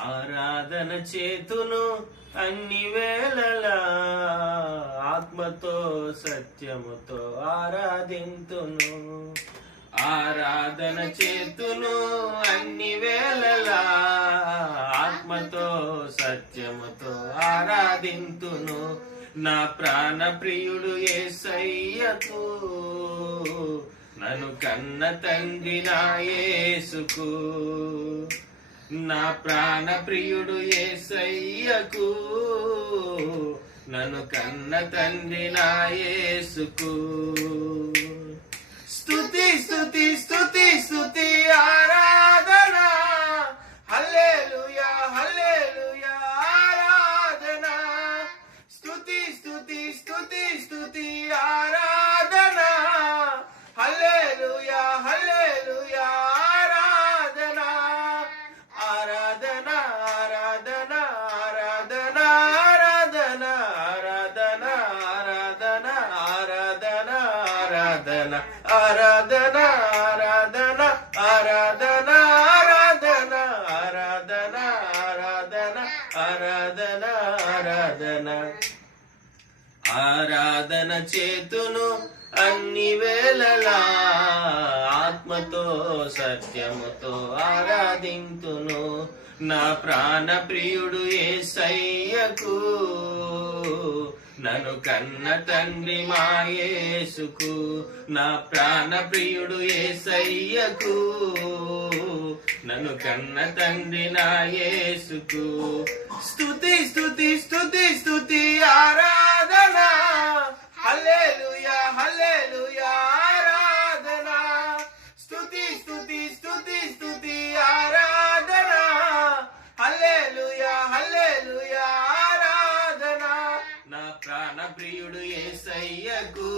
ఆరాధన చేతును అన్ని వేళలా, ఆత్మతో సత్యముతో ఆరాధింతును. ఆరాధన చేతును అన్ని వేళలా, ఆత్మతో సత్యముతో ఆరాధింతును. నా ప్రాణ ప్రియుడు యేసయ్యకు, నన్ను కన్న తండ్రి నా యేసుకు. నా ప్రాణ ప్రియుడు యేసయ్యకు, నన్ను కన్న తండ్రి నా యేసుకు. స్తుతి స్తుతి స్తుతి స్తుతి ఆరాధన, హల్లెలూయా హల్లెలూయా ఆరాధన. స్తుతి స్తుతి స్తుతి స్తుతి ఆరాధన, హల్లెలూయా హల్లెలూయా ఆరాధన. ఆరాధన ఆరాధన ఆరాధన ఆరాధన ఆరాధన ఆరాధన ఆరాధన ఆరాధన ఆరాధన ఆరాధన ఆరాధన ఆరాధన ఆరాధన ఆరాధన ఆరాధన ఆరాధన. ఆరాధన చేతును అన్ని వేళలా, ఆత్మతో సత్యముతో ఆరాధింతును. నా ప్రాణ ప్రియుడు యేసయ్యకు, నన్ను కన్న తండ్రి మా యేసుకు. నా ప్రాణ ప్రియుడు యేసయ్యకు, నన్ను కన్న తండ్రి నా యేసుకు. స్తుతి స్తుతి స్తుతి స్తుతి ఆరాధన, హల్లెలూయా హల్లెలూయా ఆరాధన. స్తుతి స్తుతి స్తుతి స్తుతి ఆరాధన, హల్లెలూయా హల్లెలూయా ఆరాధన. నా ప్రాణ ప్రియుడు యేసయ్యకు,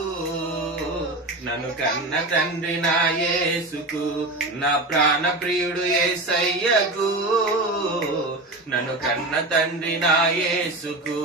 నన్ను కన్న తండ్రి నా యేసుకు. నా ప్రాణ ప్రియుడు యేసయ్యకు, నన్ను కన్న తండ్రి నా యేసుకు.